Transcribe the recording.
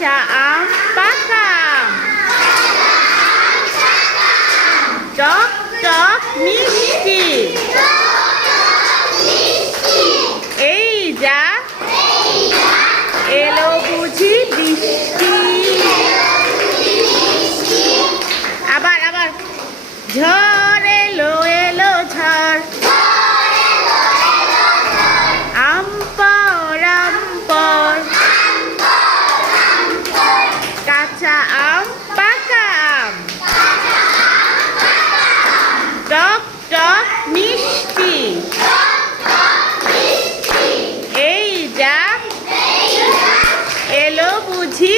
কাঁচা আম পাকা আম টক টক মিষ্টি এই যা এলো বুঝি বৃষ্টি আবার আবার ঝড় এলো এলো ঝড় আম পর কাঁচা আম পাকা আম টক টক মিষ্টি এই যা এলো বুঝি